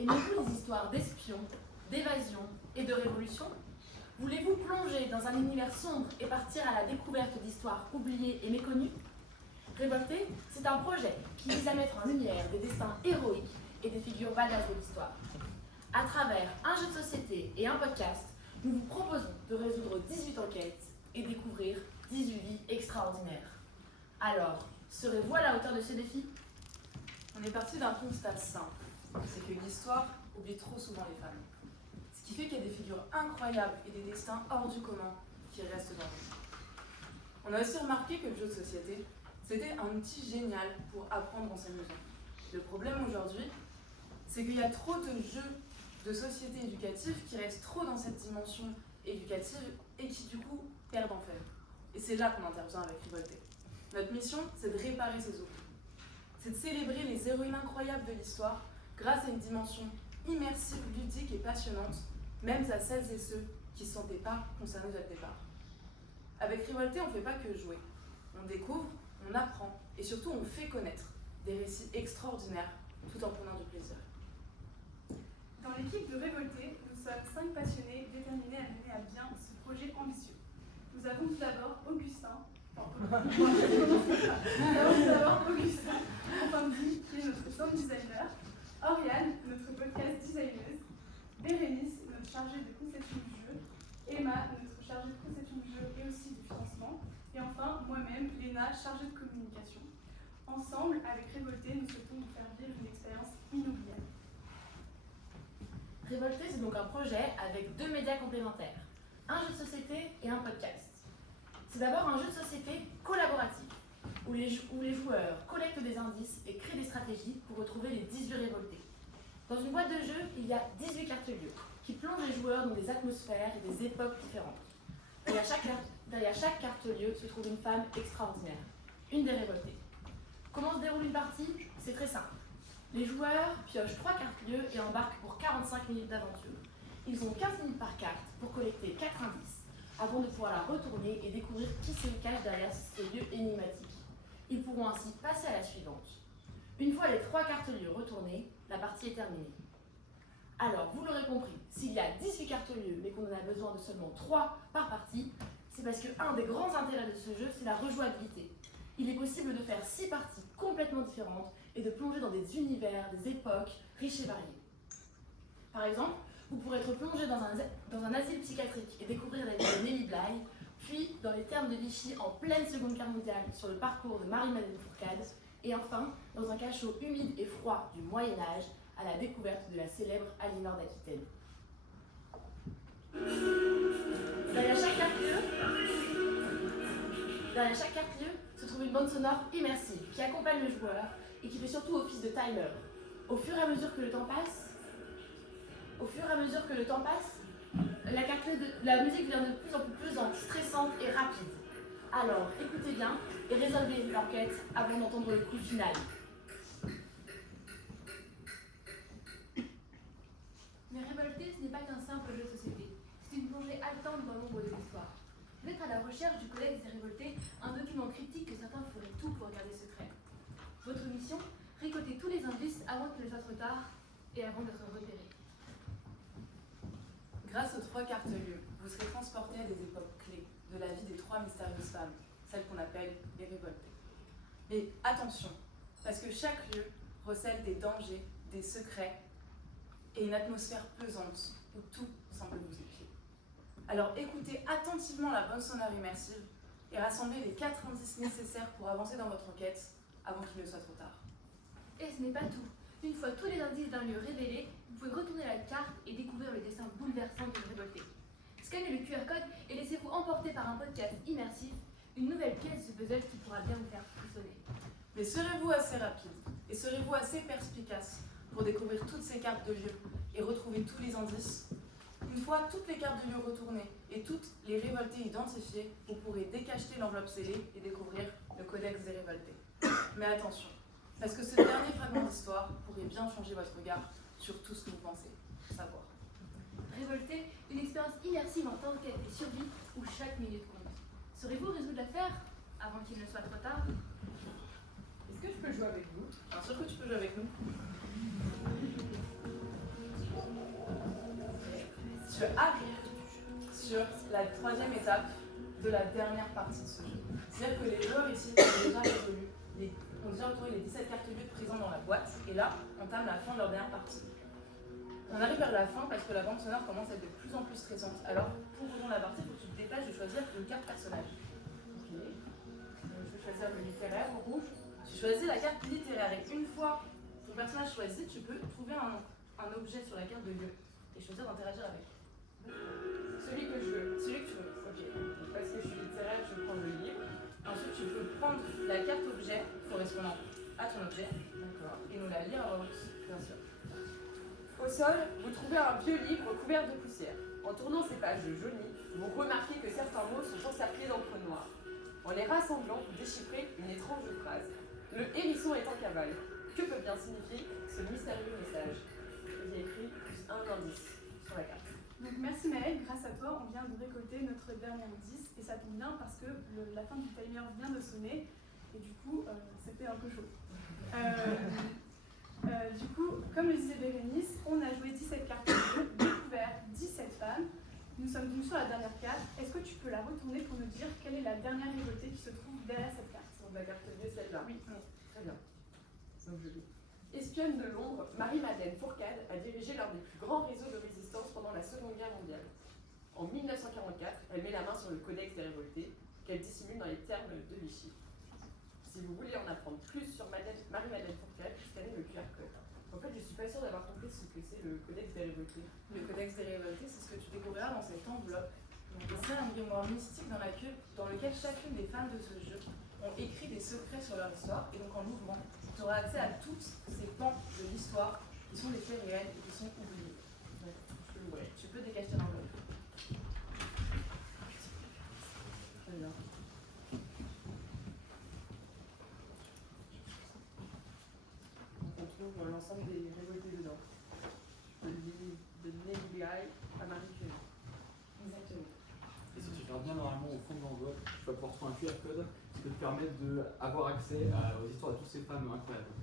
Aimez-vous les histoires d'espions, d'évasion et de révolution? Voulez-vous plonger dans un univers sombre et partir à la découverte d'histoires oubliées et méconnues? Révolté, c'est un projet qui vise à mettre en lumière des destins héroïques et des figures badass de l'histoire. À travers un jeu de société et un podcast, nous vous proposons de résoudre 18 enquêtes et découvrir 18 vies extraordinaires. Alors, serez-vous à la hauteur de ce défi? On est parti d'un constat simple, c'est que l'histoire oublie trop souvent les femmes. Ce qui fait qu'il y a des figures incroyables et des destins hors du commun qui restent dans nous. On a aussi remarqué que le jeu de société, c'était un outil génial pour apprendre en s'amusant. Le problème aujourd'hui, c'est qu'il y a trop de jeux de société éducatifs qui restent trop dans cette dimension éducative et qui du coup perdent en fait. Et c'est là qu'on intervient avec Révolté. Notre mission, c'est de réparer ces oublis. C'est de célébrer les héroïnes incroyables de l'histoire grâce à une dimension immersive, ludique et passionnante, même à celles et ceux qui ne se sentaient pas concernés dès le départ. Avec Révolté, on ne fait pas que jouer. On découvre, on apprend et surtout on fait connaître des récits extraordinaires tout en prenant du plaisir. Dans l'équipe de Révolté, nous sommes 5 passionnés déterminés à mener à bien ce projet ambitieux. Nous avons tout d'abord Augustin, Andy, qui est notre sound designer, Oriane, notre podcast designeuse, Bérénice, notre chargée de conception du jeu, Emma, notre chargée de conception du jeu et aussi du financement, et enfin moi-même, Léna, chargée de communication. Ensemble, avec Révolté, nous souhaitons vous faire vivre une expérience inoubliable. Révolté, c'est donc un projet avec 2 médias complémentaires, un jeu de société et un podcast. C'est d'abord un jeu de société collaboratif, où les joueurs collectent des indices et créent des stratégies pour retrouver les 18 révoltés. Dans une boîte de jeu, il y a 18 cartes-lieux qui plongent les joueurs dans des atmosphères et des époques différentes. Derrière chaque carte-lieu se trouve une femme extraordinaire, une des révoltées. Comment se déroule une partie? C'est très simple. Les joueurs piochent 3 cartes-lieux et embarquent pour 45 minutes d'aventure. Ils ont 15 minutes par carte pour collecter 4 indices, avant de pouvoir la retourner et découvrir qui se cache derrière ce lieu énigmatique. Ils pourront ainsi passer à la suivante. Une fois les 3 cartes-lieux retournées, la partie est terminée. Alors, vous l'aurez compris, s'il y a 18 cartes-lieux mais qu'on en a besoin de seulement 3 par partie, c'est parce qu'un des grands intérêts de ce jeu, c'est la rejouabilité. Il est possible de faire 6 parties complètement différentes et de plonger dans des univers, des époques riches et variées. Par exemple, vous pourrez être plongé dans un asile psychiatrique et découvrir la vie de Nelly Bly, puis dans les thermes de Vichy en pleine Seconde Guerre mondiale sur le parcours de Marie-Madeleine Fourcade, et enfin dans un cachot humide et froid du Moyen-Âge à la découverte de la célèbre Aliénor d'Aquitaine. Derrière chaque carte-lieu se trouve une bande sonore immersive qui accompagne le joueur et qui fait surtout office de timer. Au fur et à mesure que le temps passe, la musique devient de plus en plus pesante, stressante et rapide. Alors, écoutez bien et résolvez l'enquête avant d'entendre le coup final. Mais Révolté, ce n'est pas qu'un simple jeu de société. C'est une plongée haletante dans l'ombre de l'histoire. Vous êtes à la recherche du Codex des Révoltés, un document cryptique que certains feraient tout pour garder secret. Votre mission, récolter tous les indices avant qu'il ne soit trop tard et avant d'être repéré. Grâce aux 3 cartes-lieux, vous serez transporté à des époques clés de la vie des 3 mystérieuses femmes, celles qu'on appelle les révoltées. Mais attention, parce que chaque lieu recèle des dangers, des secrets et une atmosphère pesante où tout semble vous épier. Alors écoutez attentivement la bande sonore immersive et rassemblez les 4 indices nécessaires pour avancer dans votre enquête avant qu'il ne soit trop tard. Et ce n'est pas tout. Une fois tous les indices d'un lieu révélés, vous pouvez retourner la carte et découvrir le dessin bouleversant d'une révoltée. Scannez le QR code et laissez-vous emporter par un podcast immersif, une nouvelle pièce de puzzle qui pourra bien vous faire frissonner. Mais serez-vous assez rapide et serez-vous assez perspicace pour découvrir toutes ces cartes de lieu et retrouver tous les indices? Une fois toutes les cartes de lieu retournées et toutes les révoltées identifiées, vous pourrez décacheter l'enveloppe scellée et découvrir le Codex des révoltés. Mais attention, parce que ce dernier fragment d'histoire pourrait bien changer votre regard sur tout ce que vous pensez savoir. Révolté, une expérience immersive en enquête et survie où chaque minute compte. Saurez-vous résoudre l'affaire avant qu'il ne soit trop tard? Est-ce que je peux jouer avec vous? Bien sûr que tu peux jouer avec nous. tu arrives sur la troisième étape de la dernière partie de ce jeu. C'est-à-dire que les joueurs ici ont déjà résolu, ont déjà retrouvé les 17 cartes luttes présentes dans la boîte, et là, entament la fin de leur dernière partie. On arrive vers la fin parce que la bande sonore commence à être de plus en plus stressante. Alors, pour rejoindre la partie, il faut que tu te dépêches de choisir une carte personnage. Ok. Donc, je vais choisir le littéraire en rouge. Tu choisis la carte littéraire et une fois ton personnage choisi, tu peux trouver un objet sur la carte de lieu et choisir d'interagir avec. Celui que je veux. Celui que tu veux. Ok. Donc, parce que je suis littéraire, je vais prendre le livre. Ensuite, tu peux prendre la carte objet correspondant à ton objet. D'accord. Et nous la lire à voix haute, bien sûr. Au sol, vous trouvez un vieux livre couvert de poussière. En tournant ces pages jaunies, vous remarquez que certains mots sont encerclés d'encre noire. En les rassemblant, vous déchiffrez une étrange phrase. Le hérisson est en cavale. Que peut bien signifier ce mystérieux message? Il y a écrit plus un indice sur la carte. Donc merci Maëlle, grâce à toi, on vient de récolter notre dernier indice et ça tombe bien parce que la fin du timer vient de sonner et du coup c'était un peu chaud. Du coup, comme le disait Bérénice, on a joué 17 cartes de jeu, découvert 17 femmes. Nous sommes venus sur la dernière carte. Est-ce que tu peux la retourner pour nous dire quelle est la dernière révoltée qui se trouve derrière cette carte? Donc la carte bleue, celle-là. Oui. Très bien. Donc je lis. Espionne de Londres, Marie-Madeleine Fourcade a dirigé l'un des plus grands réseaux de résistance pendant la Seconde Guerre mondiale. En 1944, elle met la main sur le Codex des révoltés, qu'elle dissimule dans les termes de Vichy. Si vous voulez en apprendre plus sur Marie-Madeleine Fourcade, scannez le QR code. En fait, je suis pas sûre d'avoir compris ce que c'est le Codex des révoltés. Le Codex des révoltés, c'est ce que tu découvriras dans cette enveloppe. C'est un grimoire mystique dans lequel chacune des femmes de ce jeu ont écrit des secrets sur leur histoire, et donc en l'ouvrant, tu auras accès à toutes ces pans de l'histoire qui sont des faits réels et qui sont oubliés. Donc, tu peux l'ouvrir. Tu peux décacheter l'enveloppe. Très bien. On trouve l'ensemble des révoltés dedans. De Néligaï à Marie Curie. Exactement. Et si tu regardes bien normalement au fond de l'enveloppe, tu vas pouvoir trouver un QR code qui peut te permettre d'avoir accès aux histoires de toutes ces femmes incroyables.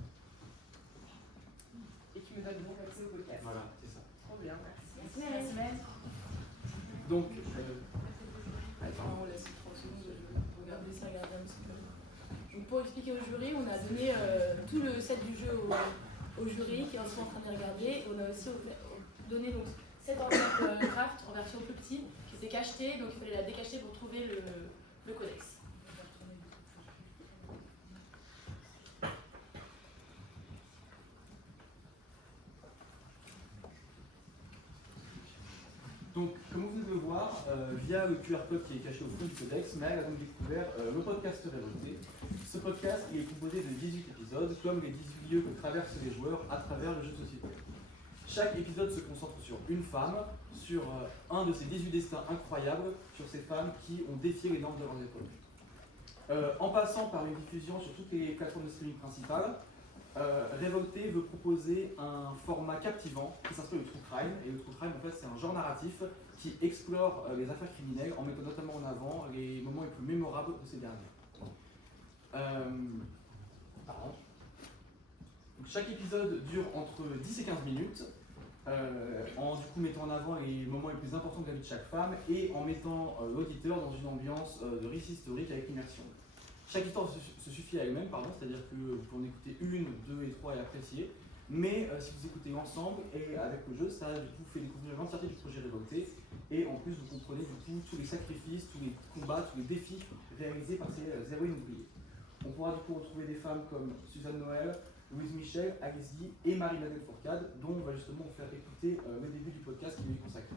Et qui me donne donc accès au podcast. Voilà, c'est ça. Trop bien, merci. Merci, Maëlle. Donc, Attends, on laisse 3 secondes de regarder ça, regarder un petit peu. Donc pour expliquer au jury, on a donné tout le set du jeu au jury qui sont en train de les regarder. On a aussi donné donc, cette enveloppe craft en version plus petite qui était cachetée, donc il fallait la décacheter pour trouver le codex. Donc, comme vous venez de le voir, via le QR code qui est caché au fond du codex, Maëlle a donc découvert le podcast Révolté. Ce podcast il est composé de 18 épisodes, comme les 18 lieux que traversent les joueurs à travers le jeu de société. Chaque épisode se concentre sur une femme, sur un de ces 18 destins incroyables, sur ces femmes qui ont défié les normes de leur époque. En passant par une diffusion sur toutes les plateformes de streaming principales, Révolté veut proposer un format captivant qui s'inspire du true crime. Et le true crime, en fait, c'est un genre narratif qui explore les affaires criminelles en mettant notamment en avant les moments les plus mémorables de ces dernières. Donc, chaque épisode dure entre 10 et 15 minutes, en du coup mettant en avant les moments les plus importants de la vie de chaque femme et en mettant l'auditeur dans une ambiance de récit historique avec immersion. Chaque histoire se suffit à elle-même, c'est-à-dire que vous pouvez en écouter une, deux et trois et apprécier, mais si vous écoutez ensemble et avec le jeu, ça du coup fait découvrir l'entièreté du projet Révolté, et en plus vous comprenez du coup tous les sacrifices, tous les combats, tous les défis réalisés par ces héroïnes oubliées. On pourra du coup retrouver des femmes comme Suzanne Noël, Louise Michel, Alice Guy et Marie-Madeleine Fourcade, dont on va justement vous faire écouter le début du podcast qui lui est consacré.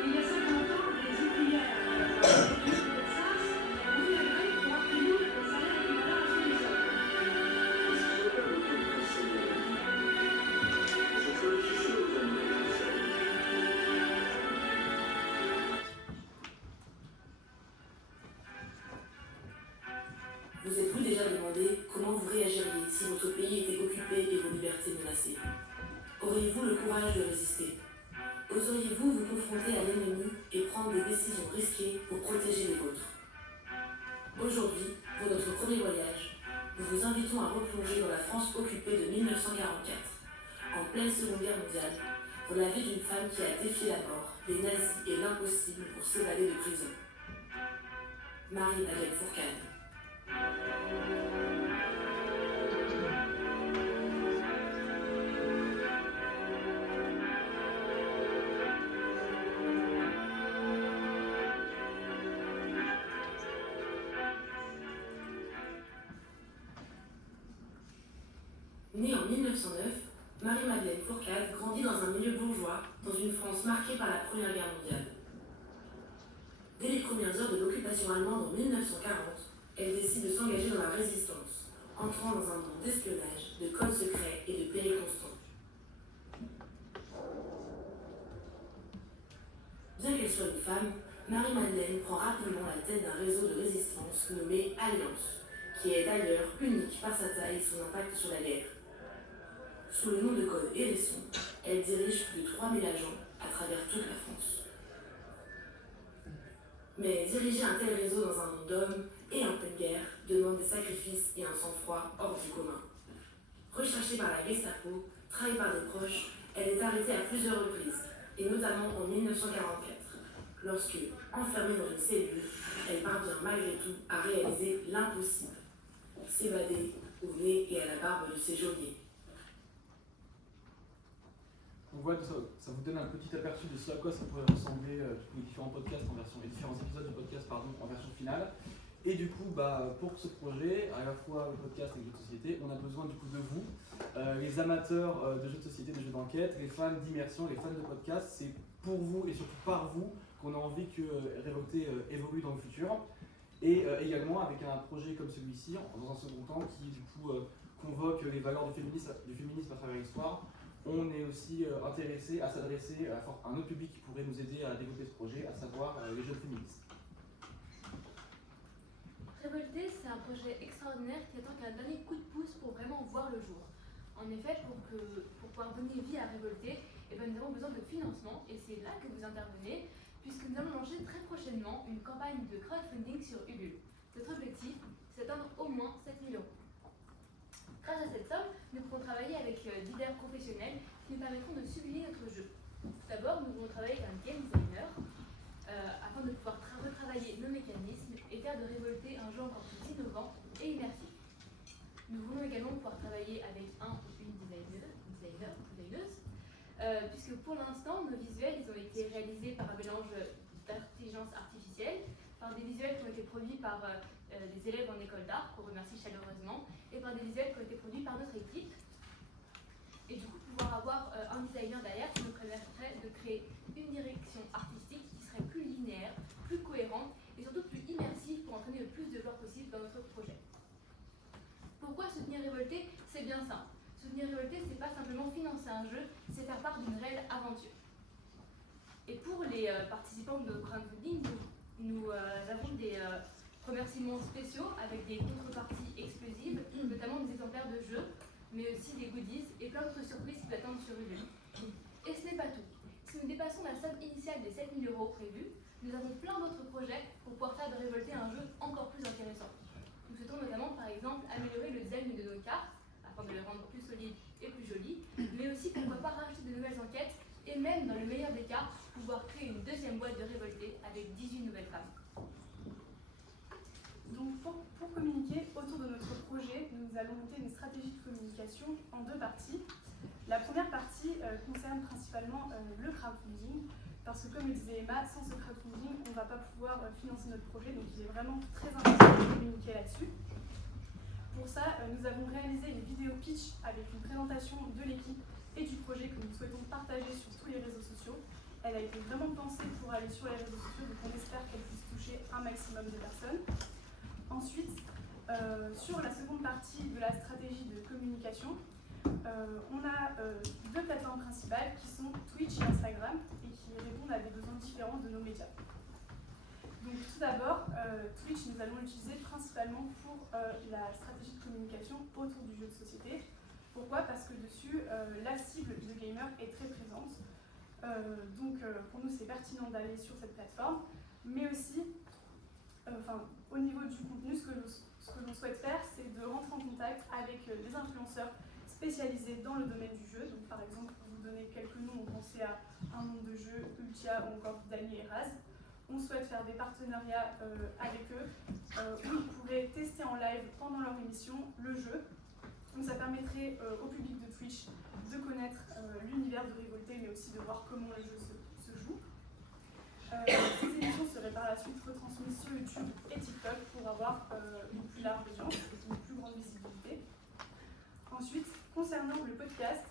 Il y a 50 ans, les ouvrières de Texas voulaient pour obtenir un salaire équivalent à celui des hommes. Auriez-vous le courage de résister? Oseriez-vous vous confronter à l'ennemi et prendre des décisions risquées pour protéger les vôtres? Aujourd'hui, pour notre premier voyage, nous vous invitons à replonger dans la France occupée de 1944, en pleine Seconde Guerre mondiale, dans la vie d'une femme qui a défié la mort, les nazis et l'impossible pour s'évader de prison. Marie-Madeleine Fourcade. Née en 1909, Marie-Madeleine Fourcade grandit dans un milieu bourgeois, dans une France marquée par la Première Guerre mondiale. Dès les premières heures de l'occupation allemande en 1940, elle décide de s'engager dans la résistance, entrant dans un monde d'espionnage, de codes secrets et de périls constants. Bien qu'elle soit une femme, Marie-Madeleine prend rapidement la tête d'un réseau de résistance nommé Alliance, qui est d'ailleurs unique par sa taille et son impact sur la guerre. Sous le nom de code Hérisson, elle dirige plus de 3000 agents à travers toute la France. Mais diriger un tel réseau dans un monde d'hommes et en pleine guerre demande des sacrifices et un sang-froid hors du commun. Recherchée par la Gestapo, trahie par des proches, elle est arrêtée à plusieurs reprises, et notamment en 1944, lorsque, enfermée dans une cellule, elle parvient malgré tout à réaliser l'impossible, s'évader au nez et à la barbe de ses geôliers. Donc voilà, ça vous donne un petit aperçu de ce à quoi ça pourrait ressembler les différents podcasts les différents épisodes du podcast en version finale. Et du coup, pour ce projet, à la fois le podcast et le jeu de société, on a besoin du coup de vous, les amateurs de jeux de société, de jeux d'enquête, les fans d'immersion, les fans de podcast. C'est pour vous et surtout par vous qu'on a envie que Révolté évolue dans le futur. Et également avec un projet comme celui-ci, dans un second temps, qui du coup convoque les valeurs du féminisme à travers l'histoire. On est aussi intéressé à s'adresser à un autre public qui pourrait nous aider à développer ce projet, à savoir les jeunes féministes. Révolté, c'est un projet extraordinaire qui attend qu'un dernier coup de pouce pour vraiment voir le jour. En effet, pour pouvoir donner vie à Révolté, nous avons besoin de financement et c'est là que vous intervenez, puisque nous allons lancer très prochainement une campagne de crowdfunding sur Ulule. Notre objectif, c'est d'atteindre au moins 7 000 €. Grâce à cette somme, nous pourrons travailler avec divers professionnels qui nous permettront de sublimer notre jeu. Tout d'abord, nous allons travailler avec un game designer afin de pouvoir retravailler nos mécanismes et faire de Révolté un jeu encore plus innovant et immersif. Nous voulons également pouvoir travailler avec un ou une designeuse, puisque pour l'instant, nos visuels ils ont été réalisés par un mélange d'intelligence artificielle, par des visuels qui ont été produits par des élèves en école d'art, qu'on remercie chaleureusement, et par des visuels qui ont été produits par notre équipe. Et du coup, pouvoir avoir un designer derrière qui nous permettrait de créer une direction artistique qui serait plus linéaire, plus cohérente et surtout plus immersive pour entraîner le plus de joueurs possible dans notre projet. Pourquoi soutenir Révolté? C'est bien simple. Soutenir Révolté, c'est pas simplement financer un jeu, c'est faire part d'une réelle aventure. Et pour les participants de crowdfunding, nous avons des remerciements spéciaux avec des contreparties exclusives, notamment des exemplaires de jeux, mais aussi des goodies et plein d'autres surprises qui vous attendent sur Ulule. Et ce n'est pas tout. Si nous dépassons la somme initiale des 7 000 € prévus, nous avons plein d'autres projets pour pouvoir faire de Révolté un jeu encore plus intéressant. Nous souhaitons notamment, par exemple, améliorer le design de nos cartes, afin de les rendre plus solides et plus jolies, mais aussi, pourquoi pas, rajouter de nouvelles enquêtes, et même, dans le meilleur des cas, pouvoir créer une deuxième boîte de Révolté avec 18 nouvelles femmes. Donc pour communiquer autour de notre projet, nous allons monter une stratégie de communication en 2 parties. La première partie concerne principalement le crowdfunding, parce que comme le disait Emma, sans ce crowdfunding, on ne va pas pouvoir financer notre projet, donc il est vraiment très important de communiquer là-dessus. Pour ça, nous avons réalisé une vidéo pitch avec une présentation de l'équipe et du projet que nous souhaitons partager sur tous les réseaux sociaux. Elle a été vraiment pensée pour aller sur les réseaux sociaux, donc on espère qu'elle puisse toucher un maximum de personnes. Ensuite, sur la seconde partie de la stratégie de communication, on a 2 plateformes principales qui sont Twitch et Instagram et qui répondent à des besoins différents de nos médias. Donc tout d'abord, Twitch, nous allons l'utiliser principalement pour la stratégie de communication autour du jeu de société, Pourquoi ? Parce que dessus, la cible de gamers est très présente. Donc pour nous, c'est pertinent d'aller sur cette plateforme. Mais aussi, au niveau du contenu, ce que l'on souhaite faire, c'est de rentrer en contact avec des influenceurs spécialisés dans le domaine du jeu. Donc par exemple, pour vous donner quelques noms, on pensait à un nom de jeu, Ultia ou encore Dany et Raz. On souhaite faire des partenariats avec eux où ils pourraient tester en live pendant leur émission le jeu. Donc ça permettrait au public de Twitch de connaître l'univers de Révolté, mais aussi de voir comment le jeu se joue. Ces émissions seraient par la suite retransmises sur YouTube et TikTok pour avoir une plus large audience, une plus grande visibilité. Ensuite, concernant le podcast,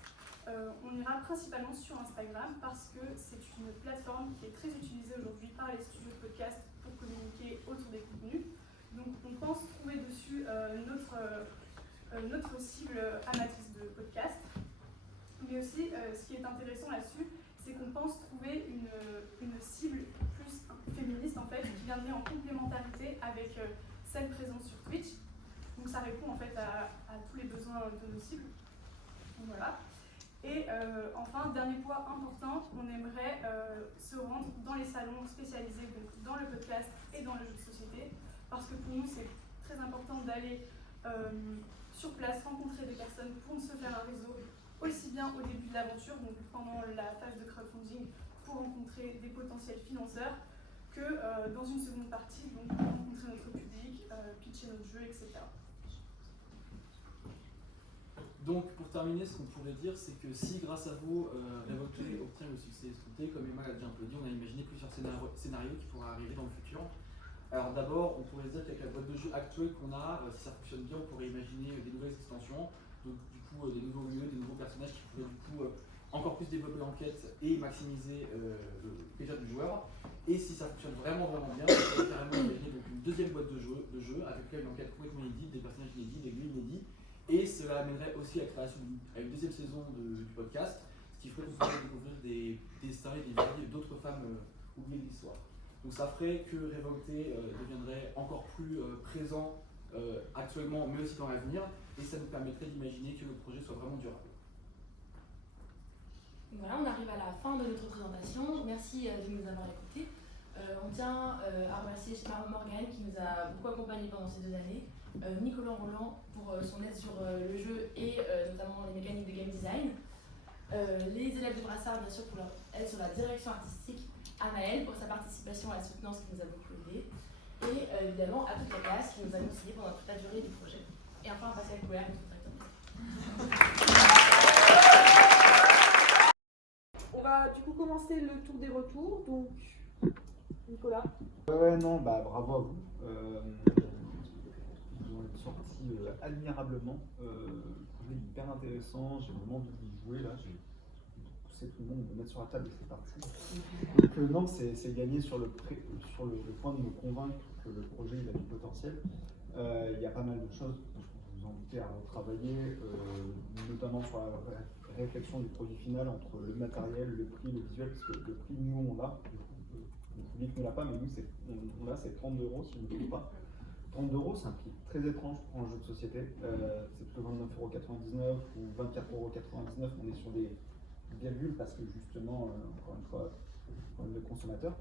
on ira principalement sur Instagram parce que c'est une plateforme qui est très utilisée aujourd'hui par les studios de podcast pour communiquer autour des contenus. Donc on pense trouver dessus notre cible amatrice de podcast. Mais aussi, ce qui est intéressant là-dessus, c'est qu'on pense trouver une cible plus féministe en fait, qui viendrait en complémentarité avec celle présente sur Twitch. Donc ça répond en fait à tous les besoins de nos cibles. Donc, voilà. Et enfin, dernier point important, on aimerait se rendre dans les salons spécialisés donc dans le podcast et dans le jeu de société, parce que pour nous c'est très important d'aller sur place, rencontrer des personnes pour se faire un réseau, aussi bien au début de l'aventure, donc pendant la phase de crowdfunding, pour rencontrer des potentiels financeurs, que dans une seconde partie, donc pour rencontrer notre public, pitcher notre jeu, etc. Donc pour terminer, ce qu'on pourrait dire, c'est que si grâce à vous, Révolté obtient le succès escompté, comme Emma l'a déjà un peu dit, on a imaginé plusieurs scénarios qui pourraient arriver dans le futur. Alors d'abord, on pourrait se dire qu'avec la boîte de jeu actuelle qu'on a, si ça fonctionne bien, on pourrait imaginer des nouvelles extensions, donc du coup des nouveaux lieux, des nouveaux personnages qui pourraient du coup encore plus développer l'enquête et maximiser le plaisir du joueur. Et si ça fonctionne vraiment bien, on pourrait carrément imaginer donc une deuxième boîte de jeu avec une enquête complètement inédite, des personnages inédits, des lieux inédits. Et cela amènerait aussi à la création à une deuxième saison du podcast, ce qui ferait qu'on pourrait découvrir des stars et des vies d'autres femmes oubliées de l'histoire. Donc ça ferait que Révolté deviendrait encore plus présent actuellement, mais aussi dans l'avenir, et ça nous permettrait d'imaginer que le projet soit vraiment durable. Voilà, on arrive à la fin de notre présentation. Merci de nous avoir écoutés. On tient à remercier Morgane qui nous a beaucoup accompagnés pendant ces 2 années, Nicolas Roland pour son aide sur le jeu et notamment les mécaniques de game design, les élèves de Brassard bien sûr pour leur aide sur la direction artistique, Anaël pour sa participation à la soutenance qui nous a beaucoup aidé, et évidemment à toute la classe qui nous a conseillé pendant toute la durée du projet. Et enfin Pascal Couer, notre directeur. On va du coup commencer le tour des retours, donc Nicolas. Ouais, non, bravo à vous. Ils ont été sortis admirablement. Le projet est hyper intéressant, j'ai vraiment envie d'y jouer là. J'ai poussé tout le monde, de me mettre sur la table et c'est parti. Donc non, c'est gagné sur le point de me convaincre que le projet il a du potentiel. Il y a pas mal de choses, je pense que vous en doutez, à retravailler, notamment sur la réflexion du produit final entre le matériel, le prix, le visuel, parce que le prix nous on l'a, le public ne l'a pas, mais nous on l'a, c'est 30 € si je ne me trompe pas. 30 € c'est un prix très étrange pour un jeu de société, c'est plutôt 29,99 € ou 24,99 €, on est sur des virgules parce que justement, encore une fois, problème de consommateur.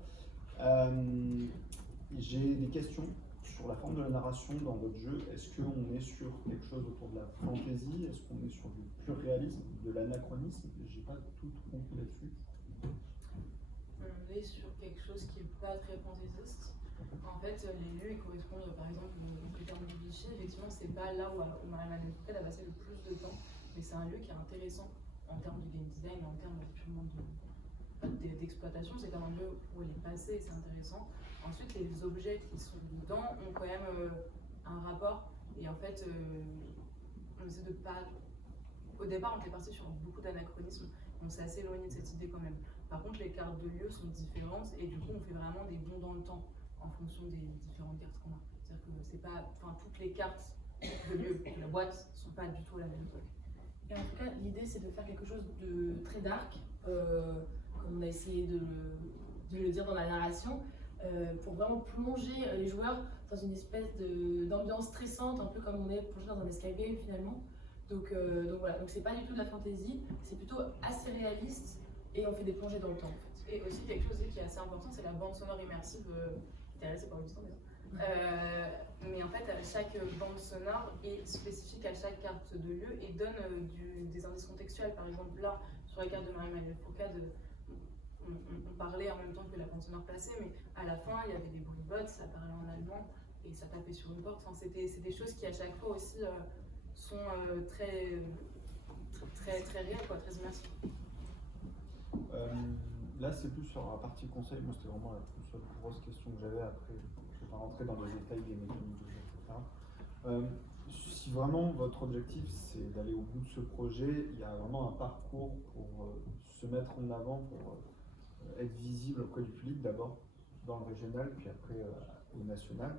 J'ai des questions sur la forme de la narration dans votre jeu. Est-ce qu'on est sur quelque chose autour de la fantasy? Est-ce qu'on est sur du pur réalisme, de l'anachronisme? J'ai pas tout compris là-dessus. On est sur quelque chose qui n'est pas très fantaisiste. En fait, les lieux ils correspondent par exemple au terme du Vichy. Effectivement, c'est pas là où Marie-Madeleine Fourcade a passé le plus de temps, mais c'est un lieu qui est intéressant en termes de game design et en termes d'exploitation. C'est comme un lieu où elle est passée et c'est intéressant. Ensuite, les objets qui sont dedans ont quand même un rapport. Et en fait, on essaie de pas. Au départ, on était parti sur beaucoup d'anachronismes. On s'est assez éloigné de cette idée quand même. Par contre, les cartes de lieux sont différentes et du coup, on fait vraiment des bonds dans le temps en fonction des différentes cartes qu'on a. C'est-à-dire que c'est pas. Enfin, toutes les cartes de lieu de la boîte ne sont pas du tout à la même époque. Et en tout cas, l'idée c'est de faire quelque chose de très dark, comme on a essayé de le dire dans la narration, pour vraiment plonger les joueurs dans une espèce d'ambiance stressante, un peu comme on est plongé dans un escape game finalement, Donc voilà, donc c'est pas du tout de la fantasy, c'est plutôt assez réaliste et on fait des plongées dans le temps en fait. Et aussi quelque chose qui est assez important, c'est la bande sonore immersive, intéressée par Augustin d'ailleurs. Mais en fait, chaque bande sonore est spécifique à chaque carte de lieu et donne des indices contextuels. Par exemple, là, sur la carte de Marie-Madeleine Fourcade, on parlait en même temps que la bande sonore passait, mais à la fin, il y avait des bruits de bottes, ça parlait en allemand et ça tapait sur une porte. Enfin, c'est des choses qui, à chaque fois aussi, sont très réelles, quoi, très immersives. Là, c'est plus sur la partie conseil. Moi, c'était vraiment la plus grosse question que j'avais. Après, je ne vais pas rentrer dans les détails des mécaniques de jeu, etc. Si vraiment votre objectif, c'est d'aller au bout de ce projet, il y a vraiment un parcours pour se mettre en avant, pour être visible auprès du public, d'abord dans le régional, puis après au national.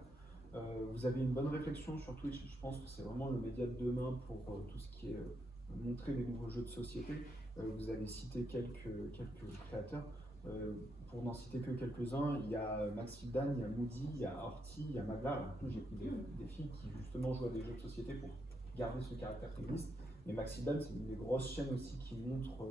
Vous avez une bonne réflexion sur Twitch. Je pense que c'est vraiment le média de demain pour tout ce qui est montrer des nouveaux jeux de société. Vous avez cité quelques créateurs. Pour n'en citer que quelques-uns, il y a Maxildan, il y a Moody, il y a Horty, il y a Magla. Alors, en plus, j'ai pris des filles qui justement jouent à des jeux de société pour garder ce caractère féministe. Mais Maxildan, c'est une des grosses chaînes aussi qui montre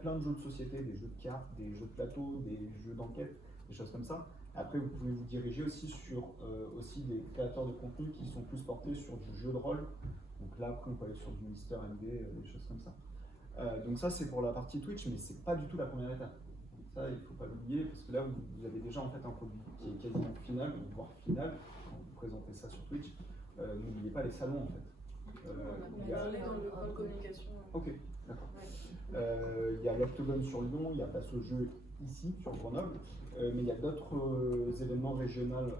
plein de jeux de société, des jeux de cartes, des jeux de plateau, des jeux d'enquête, des choses comme ça. Après, vous pouvez vous diriger aussi sur aussi des créateurs de contenu qui sont plus portés sur du jeu de rôle. Donc là, après, on peut aller sur du Mister MD, des choses comme ça. Donc ça, c'est pour la partie Twitch, mais c'est pas du tout la première étape. Ça, il ne faut pas l'oublier, parce que là, vous avez déjà en fait un produit qui est quasiment final, voire final, quand vous présentez ça sur Twitch. N'oubliez pas les salons, en fait. On a parlé dans le plan de communication. Ok, d'accord. Il y a l'Octogone sur Lyon, il y a Place au jeu ici, sur Grenoble, mais il y a d'autres événements régionaux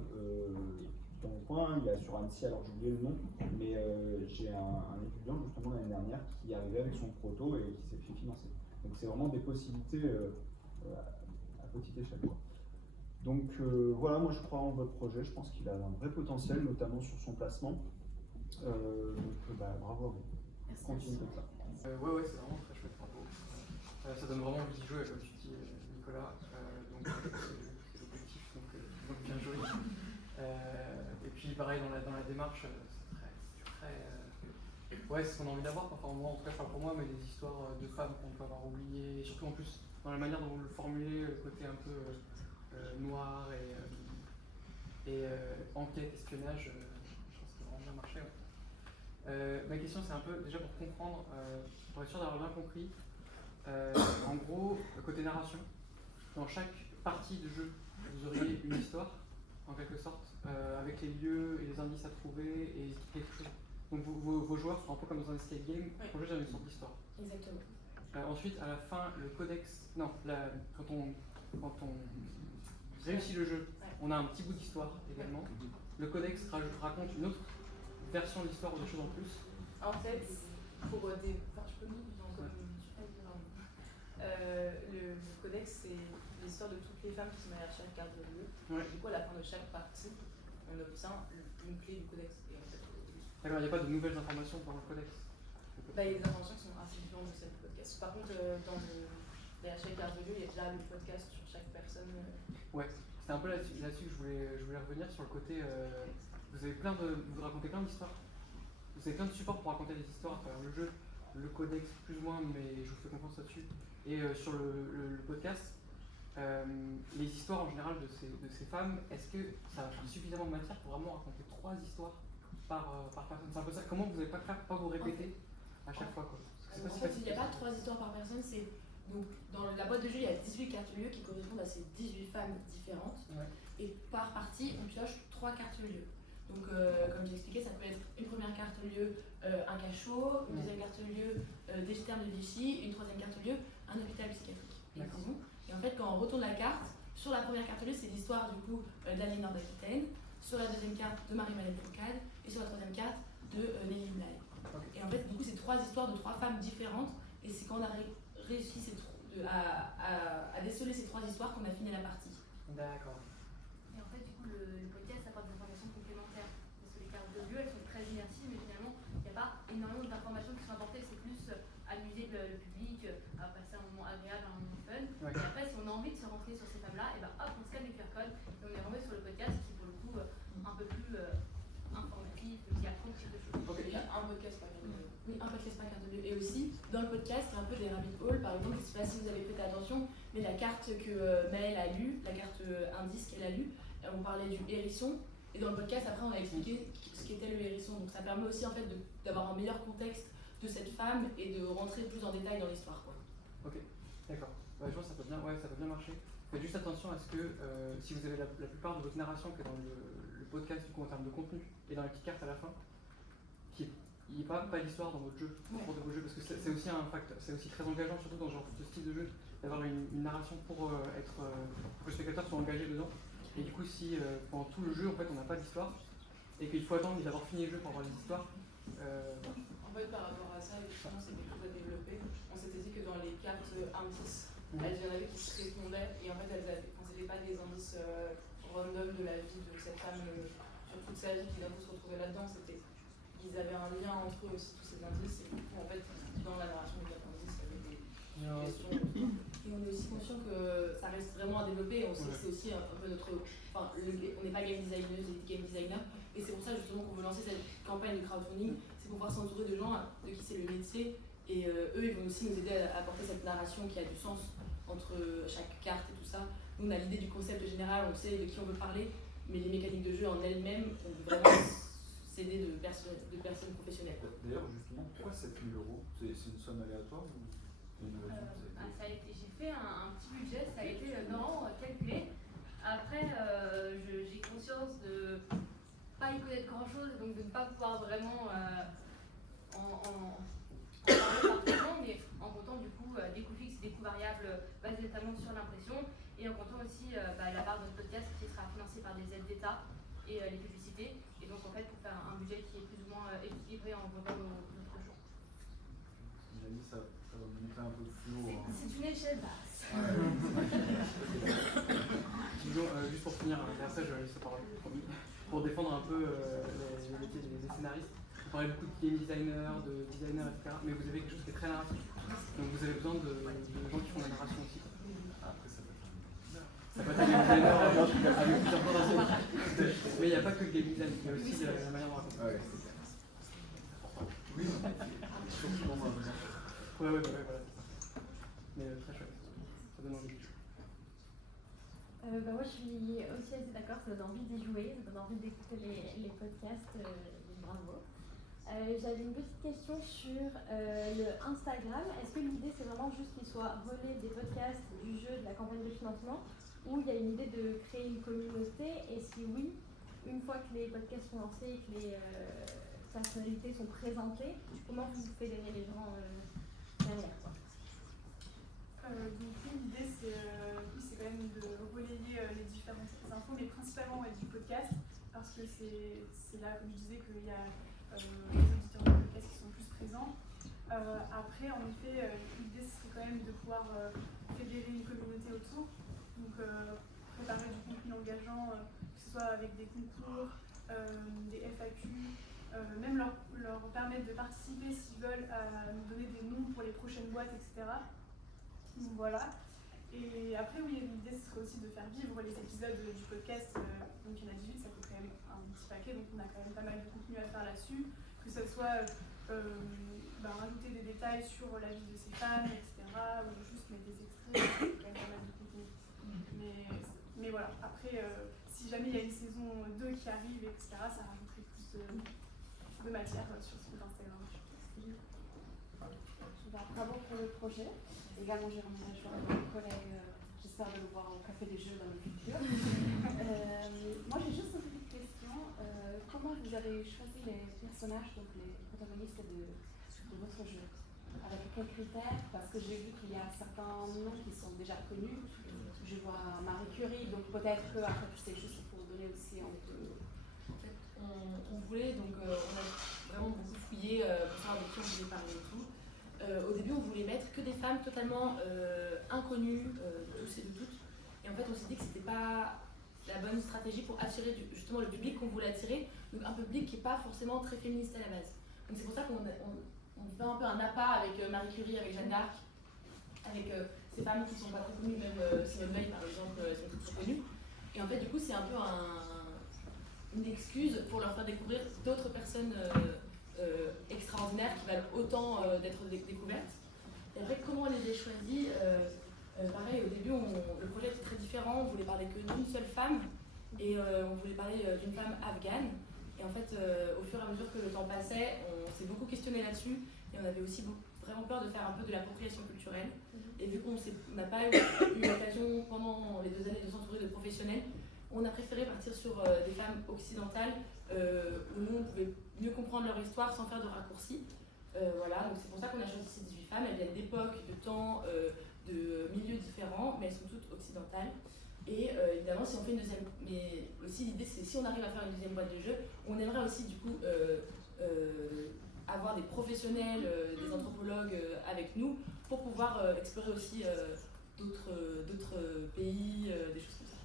dans le coin. Il y a sur Annecy, alors j'ai oublié le nom, mais j'ai un étudiant justement l'année dernière qui est arrivé avec son proto et qui s'est fait financer. Donc c'est vraiment des possibilités à petite échelle, quoi. Donc voilà, moi je crois en votre projet, je pense qu'il a un vrai potentiel, notamment sur son placement. Donc bravo à vous. Merci. Continuez comme ça. Ouais, c'est vraiment très chouette, bravo. Ça donne vraiment envie d'y jouer, comme tu dis, Nicolas. Donc c'est l'objectif, donc bien joué. Et puis pareil, dans la démarche, c'est très ouais, c'est ce qu'on a envie d'avoir. Enfin, moi, en tout cas, je parle pour moi, mais des histoires de femmes qu'on peut avoir oubliées, et surtout en plus dans la manière dont vous le formulez, le côté un peu noir et enquête, espionnage, je pense que ça va vraiment bien marcher. Ouais. Ma question, c'est un peu déjà pour comprendre, pour être sûr d'avoir bien compris. En gros, le côté narration, dans chaque partie de jeu, vous auriez une histoire, en quelque sorte, avec les lieux et les indices à trouver et quelque chose. Donc vos joueurs sont un peu comme dans un escape game, pour jouer dans une sorte d'histoire. Exactement. Ensuite, à la fin, le codex, non, quand on réussit le jeu, on a un petit bout d'histoire également. Le codex raconte une autre version de l'histoire ou des choses en plus. En fait, pour des... Enfin, je peux nous le codex, c'est l'histoire de toutes les femmes qui sont derrière chaque carte de lieu. Ouais. Du coup, à la fin de chaque partie, on obtient une clé du codex. Et en fait, d'accord, il n'y a pas de nouvelles informations dans le codex. il y a des informations qui sont assez différentes de celles du podcast. Par contre, derrière chaque carte de lieu, il y a déjà le podcast sur chaque personne. Ouais, c'était un peu là-dessus que je voulais revenir sur le côté. Vous racontez plein d'histoires. Vous avez plein de supports pour raconter des histoires à travers le jeu, le codex plus ou moins, mais je vous fais confiance là-dessus. Et sur le podcast, les histoires en général de ces femmes, est-ce que ça va faire suffisamment de matière pour vraiment raconter 3 histoires par personne? C'est un peu ça. Comment vous n'allez pas vous répéter à chaque fois, quoi? En fait, il n'y a pas 3 histoires par personne, c'est donc dans la boîte de jeu, il y a 18 cartes lieux qui correspondent à ces 18 femmes différentes. Ouais. Et par partie, on pioche 3 cartes lieux. Donc, comme j'ai expliqué, ça peut être une première carte lieu, un cachot, une deuxième carte lieu, des termes de Vichy, une troisième carte lieu, un hôpital psychiatrique. Et en fait, quand on retourne la carte, sur la première carte lieu, c'est l'histoire du coup d'Aliénor d'Aquitaine, sur la deuxième carte de Marie-Madeleine Fourcade, et sur la troisième carte de Nelly Bly. Et en fait, du coup, c'est 3 histoires de 3 femmes différentes, et c'est quand on a réussi à déceler ces 3 histoires qu'on a fini la partie. D'accord. Et en fait, du coup, le podcast apporte des informations complémentaires. Parce que les cartes de lieu, elles sont très immersives, mais finalement, il n'y a pas énormément d'informations qui sont apportées. C'est plus amuser le public, à passer un moment agréable, un moment fun. Ouais. Et après, si on a envie de se renseigner sur ces femmes-là, et ben hop, on scanne les QR codes et on est renvoyé sur le podcast qui, pour le coup, un peu plus informatif, qui raconte quelque chose. Ok. Il y a un podcast par exemple Oui, un podcast par carte bleue. Et aussi, dans le podcast, il y a un peu des rabbit holes. Par exemple, je ne sais pas si vous avez prêté attention, mais la carte que Maëlle a lue, la carte indice qu'elle a lue, on parlait du hérisson. Et dans le podcast, après, on a expliqué ce qu'était le hérisson. Donc ça permet aussi en fait d'avoir un meilleur contexte de cette femme et de rentrer plus en détail dans l'histoire. Ok, d'accord. Ouais, je pense que ça peut bien marcher. Faites juste attention à ce que si vous avez la plupart de votre narration qui est dans le podcast du coup en termes de contenu et dans la petite carte à la fin, qu'il n'y ait pas d'histoire dans votre jeu, au cours de vos jeux, parce que c'est aussi un facteur, c'est aussi très engageant, surtout dans ce style de jeu, d'avoir une narration pour que le spectateur soit engagé dedans. Et du coup, si pendant tout le jeu en fait on n'a pas d'histoire et qu'il faut attendre d'avoir fini le jeu pour avoir des histoires. En fait, par rapport à ça, effectivement, c'est quelque chose à développer. On s'était dit que dans les cartes indices, il y en avait qui se répondaient et en fait, c'était pas des indices random de la vie de cette femme sur toute sa vie qui d'un coup se retrouvait là-dedans. Ils avaient un lien entre eux aussi, tous ces indices. Et du coup, en fait, dans la narration des cartes indices, il y avait des questions. Et on est aussi conscient que ça reste vraiment à développer. Et on sait que c'est aussi un peu notre. Enfin, on n'est pas game designeuse et game designer. Et c'est pour ça justement qu'on veut lancer cette campagne de crowdfunding. C'est pour pouvoir s'entourer de gens de qui c'est le métier. Et eux, ils vont aussi nous aider à apporter cette narration qui a du sens entre chaque carte et tout ça. Nous, on a l'idée du concept général, on sait de qui on veut parler, mais les mécaniques de jeu en elles-mêmes, on veut vraiment s'aider de personnes professionnelles. D'ailleurs, justement, pourquoi 7 000 €? C'est une somme aléatoire ou une raison? J'ai fait un petit budget, ça a été non calculé. Après, j'ai conscience de pas y connaître grand-chose, donc de ne pas pouvoir vraiment en parler parfaitement, mais en comptant du coup des coûts fixes et des coûts variables basés notamment sur l'impression, et en comptant aussi la part de notre podcast qui sera financée par des aides d'État et les publicités. Et donc en fait pour faire un budget qui est plus ou moins équilibré en comptant nos jours. Ça va monter un peu plus haut. C'est une échelle basse. Juste pour finir, après je laisse la parole, promis. Pour défendre un peu les métiers des scénaristes. Vous parlez beaucoup de game designer, de designer, etc. Mais vous avez quelque chose qui est très narratif. Donc vous avez besoin de gens qui font la narration aussi. Après, ça peut être Ça peut être un game designer avec plusieurs narrations. Mais il n'y a pas que le game design, il y a aussi la manière de raconter. Ouais, c'est clair. Oui, surtout dans un besoin. Ouais, voilà. Mais très chouette. Ça donne envie. Moi je suis aussi assez d'accord, ça donne envie d'y jouer, ça donne envie d'écouter les podcasts, bravo. J'avais une petite question sur le Instagram. Est-ce que l'idée c'est vraiment juste qu'il soit relais des podcasts, du jeu, de la campagne de financement, ou il y a une idée de créer une communauté? Et si oui, une fois que les podcasts sont lancés et que les personnalités sont présentées, comment vous fédérez les gens derrière quoi? Donc l'idée c'est quand même de relayer les différentes infos, mais principalement du podcast, parce que c'est là, comme je disais, qu'il y a les auditeurs de podcast qui sont plus présents. Après, en effet, l'idée serait quand même de pouvoir fédérer une communauté autour, donc préparer du contenu engageant, que ce soit avec des concours, des FAQ, même leur permettre de participer s'ils veulent à nous donner des noms pour les prochaines boîtes, etc. Donc voilà. Et après, oui, l'idée serait aussi de faire vivre les épisodes du podcast. Donc il y en a 18, ça fait quand même un petit paquet, donc on a quand même pas mal de contenu à faire là-dessus. Que ce soit rajouter des détails sur la vie de ces femmes, etc. Ou juste mettre des extraits, c'est quand même pas mal de contenu. Mais voilà, après, si jamais il y a une saison 2 qui arrive, etc., ça rajouterait plus de matière sur ce compte Instagram. Bravo pour le projet. Également, j'ai remis à jour mon collègue. J'espère de le voir au Café des Jeux dans le futur. Moi, j'ai juste une petite question. Comment vous avez choisi les personnages, donc les protagonistes de votre jeu? Avec quels critères? Parce que j'ai vu qu'il y a certains noms qui sont déjà connus. Je vois Marie Curie, donc peut-être que après, c'est juste pour donner aussi un peu. En fait, on voulait, donc on a vraiment beaucoup fouillé pour savoir de qui on voulait parler et tout. Au début, on voulait mettre que des femmes totalement inconnues de tous et de toutes. Et en fait, on s'est dit que c'était pas la bonne stratégie pour attirer justement le public qu'on voulait attirer, donc un public qui n'est pas forcément très féministe à la base. Donc c'est pour ça qu'on fait un peu un appât avec Marie Curie, avec Jeanne d'Arc, avec ces femmes qui ne sont pas très connues, même Simone Veil par exemple, elles sont très connues. Et en fait, du coup, c'est un peu une excuse pour leur faire découvrir d'autres personnes extraordinaires qui valent autant d'être découvertes. Et après, comment on les a choisis pareil, au début, le projet était très différent. On voulait parler que d'une seule femme et on voulait parler d'une femme afghane. Et en fait, au fur et à mesure que le temps passait, on s'est beaucoup questionné là-dessus et on avait aussi vraiment peur de faire un peu de l'appropriation culturelle. Et vu qu'on n'a pas eu l'occasion pendant les 2 années de s'entourer de professionnels, on a préféré partir sur des femmes occidentales où nous, on pouvait mieux comprendre leur histoire sans faire de raccourcis. Voilà, donc c'est pour ça qu'on a choisi ces 18 femmes. Elles viennent d'époques, de temps, de milieux différents, mais elles sont toutes occidentales. Et évidemment, si on fait une deuxième, mais aussi l'idée c'est si on arrive à faire une deuxième boîte de jeu, on aimerait aussi du coup avoir des professionnels, des anthropologues avec nous pour pouvoir explorer aussi d'autres pays, des choses comme ça.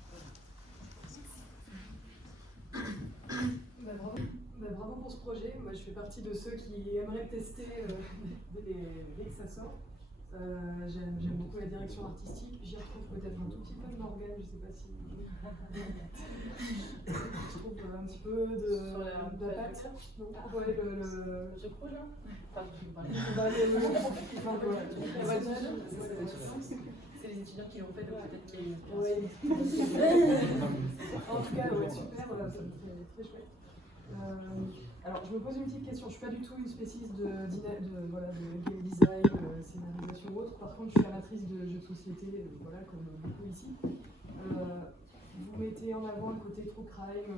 Voilà. Bravo pour ce projet. Moi, je fais partie de ceux qui aimeraient le tester dès que ça sort. J'aime beaucoup la direction artistique. J'y retrouve peut-être un tout petit peu de Morgane, je sais pas si. Je trouve un petit peu de la patte. Ouais, le jeu pro là. C'est les étudiants qui l'ont fait, donc peut-être qu'il y a une inspiration. En tout cas, ouais, super, voilà, c'est très chouette. Alors, je me pose une petite question. Je ne suis pas du tout une spécialiste de game design, scénarisation ou autre. Par contre, je suis amatrice de jeux de société, voilà, comme beaucoup ici. Vous mettez en avant le côté true crime,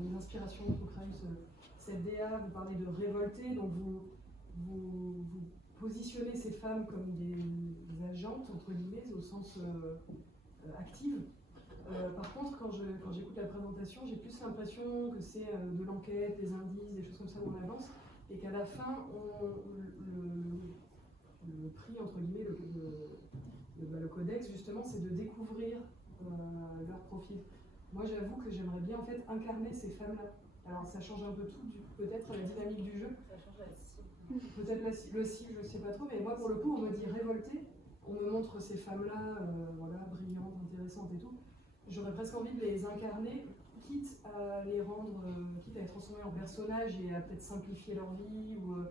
les inspirations true crime, cette DA, vous parlez de révolter, donc vous positionnez ces femmes comme des agentes, entre guillemets, au sens active. Par contre, quand j'écoute la présentation, j'ai plus l'impression que c'est de l'enquête, des indices, des choses comme ça où on avance, et qu'à la fin, le prix, entre guillemets, le codex, justement, c'est de découvrir leur profil. Moi, j'avoue que j'aimerais bien, en fait, incarner ces femmes-là. Alors, ça change un peu tout, peut-être, la dynamique du jeu. Ça change la cible. Peut-être le cible, je ne sais pas trop, mais moi, pour le coup, on me dit révoltée. On me montre ces femmes-là, voilà, brillantes, intéressantes et tout. J'aurais presque envie de les incarner, quitte à les transformer en personnages et à peut-être simplifier leur vie ou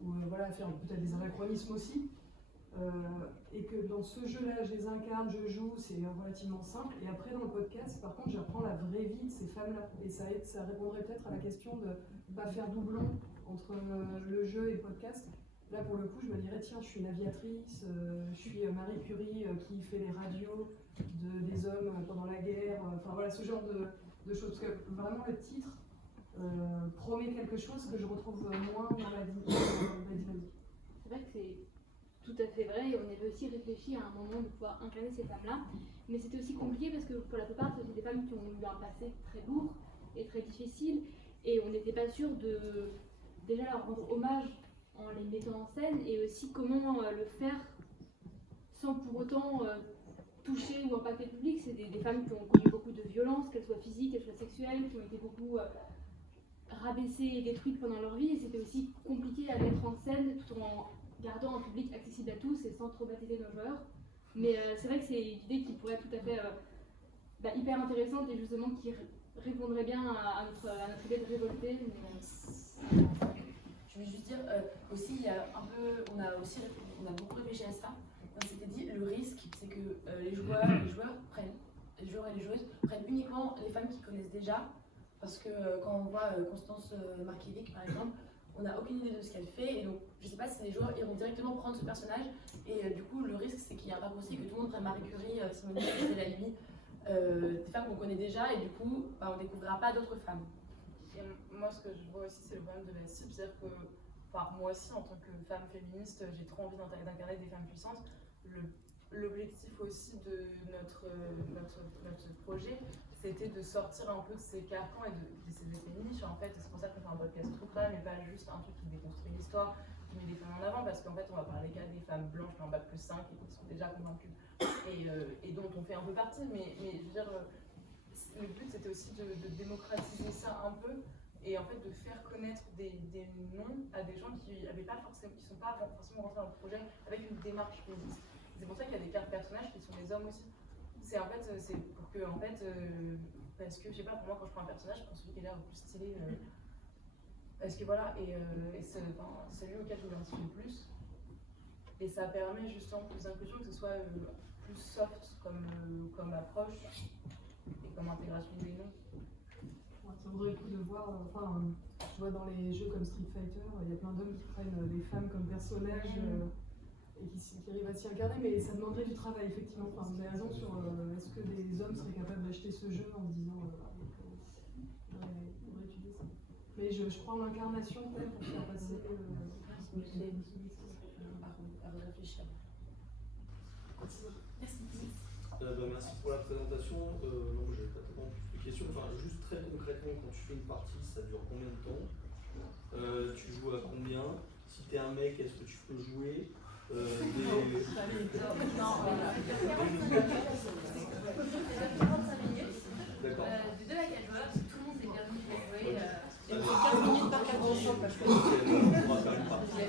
voilà, faire peut-être des anachronismes aussi. Et que dans ce jeu-là, je les incarne, je joue, c'est relativement simple. Et après, dans le podcast, par contre, j'apprends la vraie vie de ces femmes-là. Et ça répondrait peut-être à la question de ne pas faire doublon entre le jeu et le podcast. Là, pour le coup, je me dirais, tiens, je suis une aviatrice, je suis Marie Curie qui fait les radios des hommes pendant la guerre. Enfin, voilà, ce genre de choses. Parce que vraiment, le titre promet quelque chose que je retrouve moins dans la dynamique. C'est vrai que c'est tout à fait vrai, et on avait aussi réfléchi à un moment de pouvoir incarner ces femmes-là, mais c'était aussi compliqué parce que pour la plupart, c'était des femmes qui ont eu un passé très lourd et très difficile, et on n'était pas sûr de déjà leur rendre hommage en les mettant en scène, et aussi comment le faire sans pour autant toucher ou impacter le public. C'est des femmes qui ont connu beaucoup de violences, qu'elles soient physiques, qu'elles soient sexuelles, qui ont été beaucoup rabaissées et détruites pendant leur vie, et c'était aussi compliqué à mettre en scène tout en gardant un public accessible à tous et sans traumatiser nos joueurs. Mais c'est vrai que c'est une idée qui pourrait être tout à fait hyper intéressante et justement qui répondrait bien à notre idée de révolter. Je veux juste dire aussi, il y a un peu, on a beaucoup réfléchi à ça. On s'était dit, le risque, c'est que les joueurs et les joueuses prennent uniquement les femmes qu'ils connaissent déjà. Parce que quand on voit Constance Markiewicz, par exemple, on n'a aucune idée de ce qu'elle fait, et donc je ne sais pas si les joueurs iront directement prendre ce personnage, et du coup le risque c'est qu'il y a un raccourci, que tout le monde prenne Marie Curie, Simone Veil, la limite, des femmes qu'on connaît déjà, et du coup on ne découvrira pas d'autres femmes. Et moi ce que je vois aussi c'est le problème de la cible, c'est-à-dire que moi aussi en tant que femme féministe, j'ai trop envie d'incarner des femmes puissantes. L'objectif aussi de notre projet, c'était de sortir un peu de ces carcans et d'essayer de ces niches en fait. C'est pour ça qu'on fait un podcast true crime et pas juste un truc qui déconstruit l'histoire, qui met les femmes en avant, parce qu'en fait on va parler qu'à des femmes blanches qui ont un bac plus 5 et qui sont déjà convaincues et dont on fait un peu partie, mais je veux dire, le but c'était aussi de démocratiser ça un peu et en fait de faire connaître des noms à des gens qui ne sont pas forcément rentrés dans le projet avec une démarche féministe. C'est pour ça qu'il y a des cartes personnages qui sont des hommes aussi. C'est pour que, parce que, je sais pas, pour moi, quand je prends un personnage, je prends celui qui est là au plus stylé. Parce que voilà, et c'est lui auquel je m'identifie le plus. Et ça permet justement plus d'inclusion, que ce soit plus soft comme approche et comme intégration des noms. Ça vaudrait le coup de voir, je vois dans les jeux comme Street Fighter, il y a plein d'hommes qui prennent des femmes comme personnages et qui arrivent à s'y incarner, mais ça demanderait du travail, effectivement. Enfin, vous avez raison sur est-ce que des hommes seraient capables d'acheter ce jeu en se disant on devrait étudier ça. Mais je crois en l'incarnation peut-être pour faire passer à réfléchir. Merci pour la présentation. Non, j'avais pas tellement plus de questions. Enfin, juste très concrètement, quand tu fais une partie, ça dure combien de temps? Tu joues à combien? Si t'es un mec, est-ce que tu peux jouer Non, voilà. 45 minutes. D'accord. De 2 à 4 joueurs, tout le monde est bien venu pour jouer. Et 15 minutes par carte ensemble, parce que on pourra faire une partie.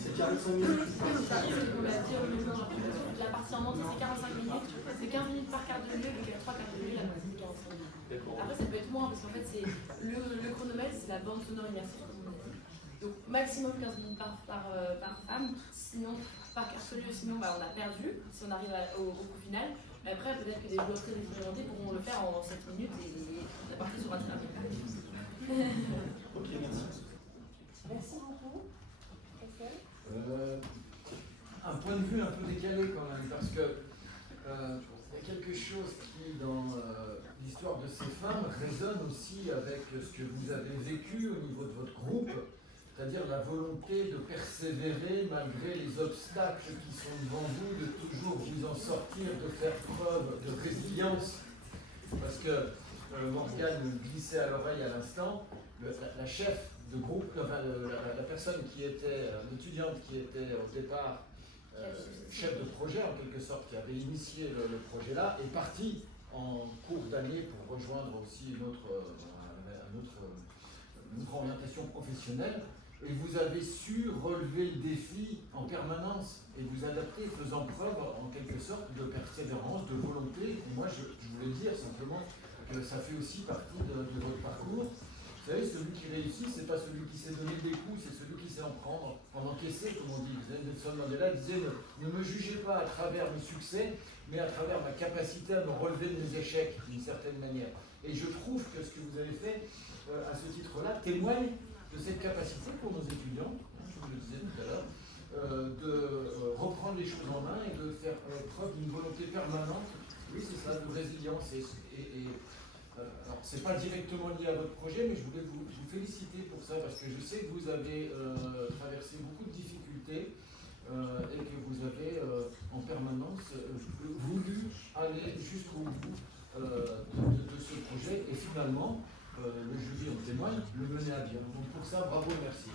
C'est 45 minutes. Ça, c'est ce qu'on a dit au début. La partie en entier, c'est 45 minutes. C'est 15 minutes par quart de lieu, donc il y a 3 quarts de lieu, la moitié de 45 minutes. Après, ça peut être moins, parce qu'en fait, c'est le chronomètre, c'est la bande sonore immersive, comme on a dit. Donc, maximum 15 minutes par femme, sinon, par quart de lieu, sinon on a perdu, si on arrive au coup final. Mais après, peut-être que des joueurs très expérimentés pourront le faire en 7 minutes et la partie sera très rapide. Ok, merci. Merci beaucoup. Un point de vue un peu décalé quand même, parce que il y a quelque chose qui, dans l'histoire de ces femmes, résonne aussi avec ce que vous avez vécu au niveau de votre groupe, c'est-à-dire la volonté de persévérer malgré les obstacles qui sont devant vous, de toujours vous en sortir, de faire preuve de résilience. Parce que Morgane me glissait à l'oreille à l'instant, la chef de groupe, enfin la personne qui était, l'étudiante qui était au départ chef de projet en quelque sorte, qui avait initié le projet-là, est partie en cours d'année pour rejoindre aussi une autre orientation professionnelle. Et vous avez su relever le défi en permanence et vous adapter, faisant preuve en quelque sorte de persévérance, de volonté. Et moi, je voulais dire simplement que ça fait aussi partie de votre parcours. Vous savez, celui qui réussit, c'est pas celui qui sait donner des coups, c'est celui qui sait en prendre, en encaisser, comme on dit. Nelson Mandela disait ne me jugez pas à travers mes succès, mais à travers ma capacité à me relever de mes échecs, d'une certaine manière. Et je trouve que ce que vous avez fait à ce titre-là témoigne de cette capacité pour nos étudiants, je vous le disais tout à l'heure, de reprendre les choses en main et de faire preuve d'une volonté permanente, oui c'est ça, de résilience. Alors c'est pas directement lié à votre projet, mais je voulais vous féliciter pour ça, parce que je sais que vous avez traversé beaucoup de difficultés et que vous avez en permanence voulu aller jusqu'au bout de ce projet, et finalement, le jury en témoigne, le mener à bien. Donc pour ça, bravo, merci.